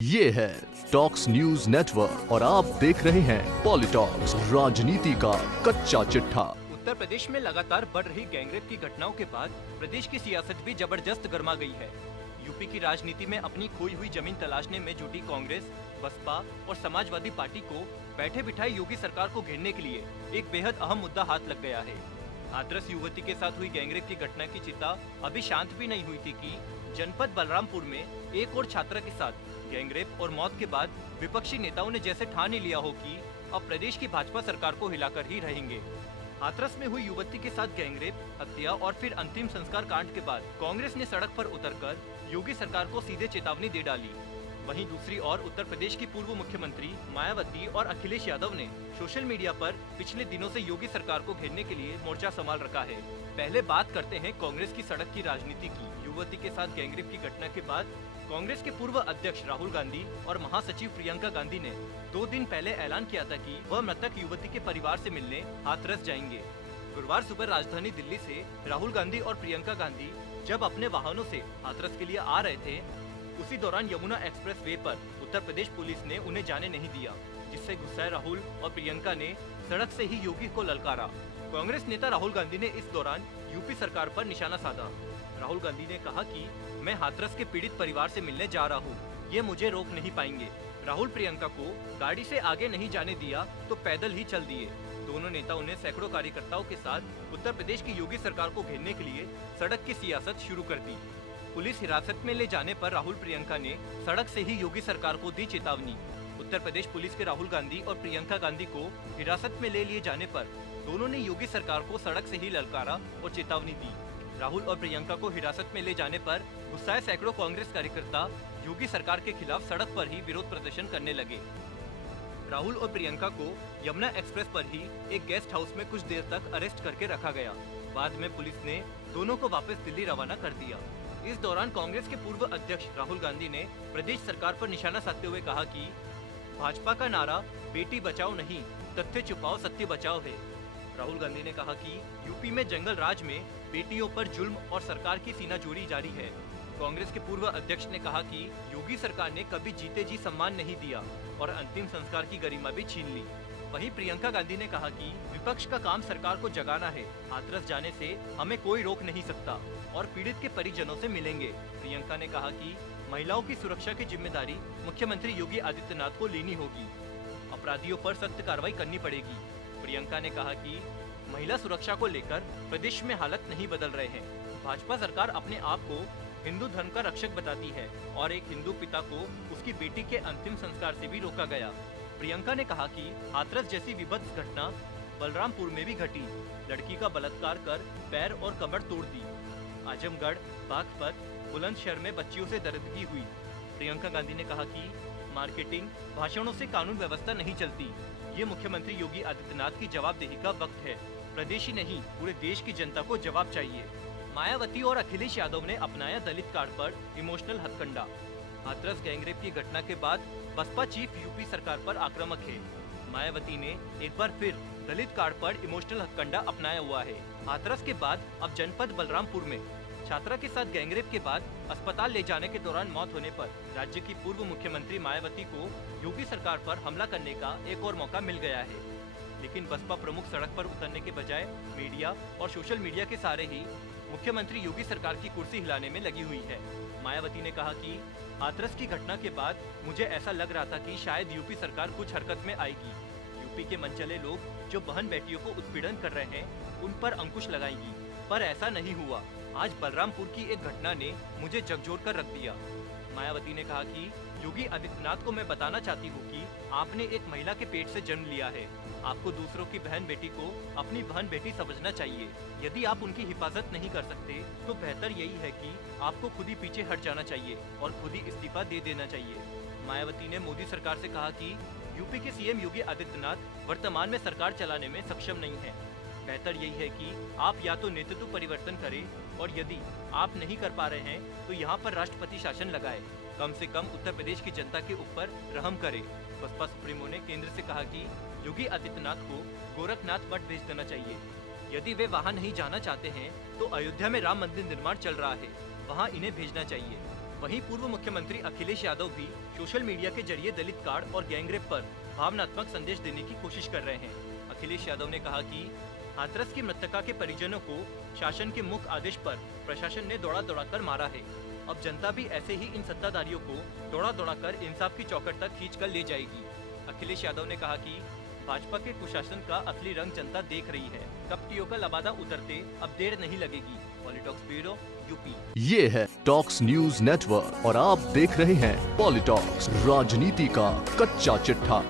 ये है talks news network और आप देख रहे हैं पॉलिटॉक्स, राजनीति का कच्चा चिट्ठा। उत्तर प्रदेश में लगातार बढ़ रही गैंगरेप की घटनाओं के बाद प्रदेश की सियासत भी जबरदस्त गर्मा गई है। यूपी की राजनीति में अपनी खोई हुई जमीन तलाशने में जुटी कांग्रेस, बसपा और समाजवादी पार्टी को बैठे बिठाए योगी सरकार को घेरने के लिए एक बेहद अहम मुद्दा हाथ लग गया है। हाथरस युवती के साथ हुई गैंगरेप की घटना की चिंता अभी शांत भी नहीं हुई थी कि जनपद बलरामपुर में एक और छात्रा के साथ गैंगरेप और मौत के बाद विपक्षी नेताओं ने जैसे ठान ही लिया हो कि अब प्रदेश की भाजपा सरकार को हिलाकर ही रहेंगे। हाथरस में हुई युवती के साथ गैंगरेप, हत्या और फिर अंतिम संस्कार कांड के बाद कांग्रेस ने सड़क पर उतरकर योगी सरकार को सीधे चेतावनी दे डाली। वहीं दूसरी ओर उत्तर प्रदेश की पूर्व मुख्यमंत्री मायावती और अखिलेश यादव ने सोशल मीडिया पर पिछले दिनों से योगी सरकार को घेरने के लिए मोर्चा संभाल रखा है। पहले बात करते हैं कांग्रेस की सड़क की राजनीति की। युवती के साथ गैंगरेप की घटना के बाद कांग्रेस के पूर्व अध्यक्ष राहुल गांधी और महासचिव प्रियंका गांधी ने 2 दिन पहले ऐलान किया था कि वह मृतक युवती के परिवार से मिलने हाथरस जाएंगे। गुरुवार सुबह राजधानी दिल्ली से राहुल गांधी और प्रियंका गांधी जब अपने वाहनों से हाथरस के लिए आ रहे थे, उसी दौरान यमुना एक्सप्रेस वे पर उत्तर प्रदेश पुलिस ने उन्हें जाने नहीं दिया, जिससे गुस्साए राहुल और प्रियंका ने सड़क से ही योगी को ललकारा। कांग्रेस नेता राहुल गांधी ने इस दौरान यूपी सरकार पर निशाना साधा। राहुल गांधी ने कहा कि मैं हाथरस के पीड़ित परिवार से मिलने जा रहा हूँ, ये मुझे रोक नहीं पाएंगे। राहुल प्रियंका को गाड़ी से आगे नहीं जाने दिया तो पैदल ही चल दिए। दोनों नेताओं ने सैकड़ों कार्यकर्ताओं के साथ उत्तर प्रदेश की योगी सरकार को घेरने के लिए सड़क की सियासत शुरू कर दी। पुलिस हिरासत में ले जाने पर राहुल प्रियंका ने सड़क से ही योगी सरकार को दी चेतावनी। उत्तर प्रदेश पुलिस के राहुल गांधी और प्रियंका गांधी को हिरासत में ले लिए जाने पर दोनों ने योगी सरकार को सड़क से ही ललकारा और चेतावनी दी। राहुल और प्रियंका को हिरासत में ले जाने पर गुस्साए सैकड़ों कांग्रेस कार्यकर्ता योगी सरकार के खिलाफ सड़क पर ही विरोध प्रदर्शन करने लगे। राहुल और प्रियंका को यमुना एक्सप्रेस पर ही एक गेस्ट हाउस में कुछ देर तक अरेस्ट करके रखा गया। बाद में पुलिस ने दोनों को वापस दिल्ली रवाना कर दिया। इस दौरान कांग्रेस के पूर्व अध्यक्ष राहुल गांधी ने प्रदेश सरकार पर निशाना साधते हुए कहा कि भाजपा का नारा बेटी बचाओ नहीं, तथ्य छुपाओ सत्य बचाओ है। राहुल गांधी ने कहा कि यूपी में जंगल राज में बेटियों पर जुल्म और सरकार की सीनाजोड़ी जारी है। कांग्रेस के पूर्व अध्यक्ष ने कहा कि योगी सरकार ने कभी जीते जी सम्मान नहीं दिया और अंतिम संस्कार की गरिमा भी छीन ली। वहीं प्रियंका गांधी ने कहा कि विपक्ष का काम सरकार को जगाना है, हाथरस जाने से हमें कोई रोक नहीं सकता और पीड़ित के परिजनों से मिलेंगे। प्रियंका ने कहा कि महिलाओं की सुरक्षा की जिम्मेदारी मुख्यमंत्री योगी आदित्यनाथ को लेनी होगी, अपराधियों पर सख्त कार्रवाई करनी पड़ेगी। प्रियंका ने कहा कि महिला सुरक्षा को लेकर प्रदेश में हालत नहीं बदल रहे हैं। भाजपा सरकार अपने आप को हिंदू धर्म का रक्षक बताती है और एक हिंदू पिता को उसकी बेटी के अंतिम संस्कार से भी रोका गया। प्रियंका ने कहा कि हाथरस जैसी विभत्स घटना बलरामपुर में भी घटी। लड़की का बलात्कार कर पैर और कमर तोड़ दी। आजमगढ़, बागपत, बुलंदशहर में बच्चियों से दरिंदगी हुई। प्रियंका गांधी ने कहा कि मार्केटिंग, भाषणों से कानून व्यवस्था नहीं चलती। ये मुख्यमंत्री योगी आदित्यनाथ की जवाबदेही का वक्त है। प्रदेश ही नहीं, पूरे देश की जनता को जवाब चाहिए। मायावती और अखिलेश यादव ने अपनाया दलित कार्ड पर इमोशनल हथकंडा। हाथरस गैंगरेप की घटना के बाद बसपा चीफ यूपी सरकार पर आक्रामक है। मायावती ने एक बार फिर दलित कार्ड पर इमोशनल हथकंडा अपनाया हुआ है। हाथरस के बाद अब जनपद बलरामपुर में छात्रा के साथ गैंगरेप के बाद अस्पताल ले जाने के दौरान मौत होने पर राज्य की पूर्व मुख्यमंत्री मायावती को योगी सरकार पर हमला करने का एक और मौका मिल गया है। लेकिन बसपा प्रमुख सड़क पर उतरने के बजाय मीडिया और सोशल मीडिया के सहारे ही मुख्यमंत्री योगी सरकार की कुर्सी हिलाने में लगी हुई है। मायावती ने कहा कि हाथरस की घटना के बाद मुझे ऐसा लग रहा था कि शायद यूपी सरकार कुछ हरकत में आएगी। यूपी के मनचले लोग जो बहन बेटियों को उत्पीड़न कर रहे हैं उन पर अंकुश लगाएंगी, पर ऐसा नहीं हुआ। आज बलरामपुर की एक घटना ने मुझे झकझोर कर रख दिया। मायावती ने कहा कि योगी आदित्यनाथ को मैं बताना चाहती हूँ कि आपने एक महिला के पेट से जन्म लिया है। आपको दूसरों की बहन बेटी को अपनी बहन बेटी समझना चाहिए। यदि आप उनकी हिफाजत नहीं कर सकते तो बेहतर यही है कि आपको खुद ही पीछे हट जाना चाहिए और खुद ही इस्तीफा दे देना चाहिए। मायावती ने मोदी सरकार से कहा कि यूपी के सीएम योगी आदित्यनाथ वर्तमान में सरकार चलाने में सक्षम नहीं है। बेहतर यही है कि आप या तो नेतृत्व परिवर्तन करें और यदि आप नहीं कर पा रहे हैं तो यहाँ पर राष्ट्रपति शासन लगाए। कम से कम उत्तर प्रदेश की जनता के ऊपर रहम करे। बसपा सुप्रीमो ने केंद्र से कहा कि योगी आदित्यनाथ को गोरखनाथ मठ भेज देना चाहिए। यदि वे वहां नहीं जाना चाहते हैं तो अयोध्या में राम मंदिर निर्माण चल रहा है, वहां इन्हें भेजना चाहिए। वहीं पूर्व मुख्यमंत्री अखिलेश यादव भी सोशल मीडिया के जरिए दलित कार्ड और गैंगरेप पर भावनात्मक संदेश देने की कोशिश कर रहे हैं। अखिलेश यादव ने कहा कि हाथरस की मृतका के परिजनों को शासन के मुख्य आदेश पर प्रशासन ने दौड़ा दौड़ा कर मारा है। अब जनता भी ऐसे ही इन सत्ताधारियों को दौड़ा दौड़ा कर इंसाफ की चौखट तक खींच कर ले जाएगी। अखिलेश यादव ने कहा कि भाजपा के कुशासन का असली रंग जनता देख रही है। कपटियों का लबादा उतरते अब देर नहीं लगेगी। PoliTalks bureau, UP. ये है टॉक्स न्यूज नेटवर्क और आप देख रहे हैं पॉलिटॉक्स, राजनीति का कच्चा चिट्ठा।